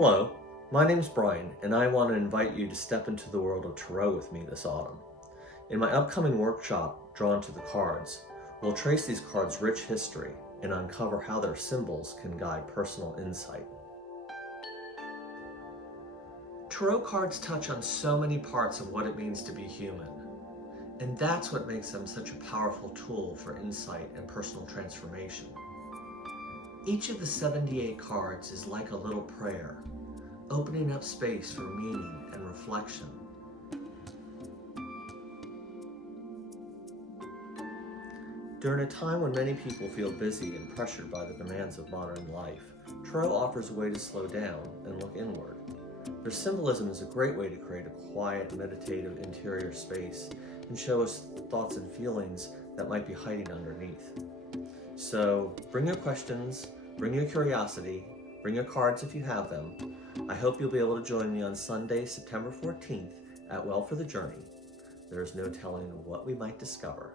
Hello, my name's Brian, and I want to invite you to step into the world of Tarot with me this autumn. In my upcoming workshop, Drawn to the Cards, we'll trace these cards' rich history and uncover how their symbols can guide personal insight. Tarot cards touch on so many parts of what it means to be human, and that's what makes them such a powerful tool for insight and personal transformation. Each of the 78 cards is like a little prayer, opening up space for meaning and reflection. During a time when many people feel busy and pressured by the demands of modern life, Tarot offers a way to slow down and look inward. Their symbolism is a great way to create a quiet, meditative interior space and show us thoughts and feelings that might be hiding underneath. So bring your questions, bring your curiosity, bring your cards if you have them. I hope you'll be able to join me on Sunday, September 14th at Well for the Journey. There is no telling what we might discover.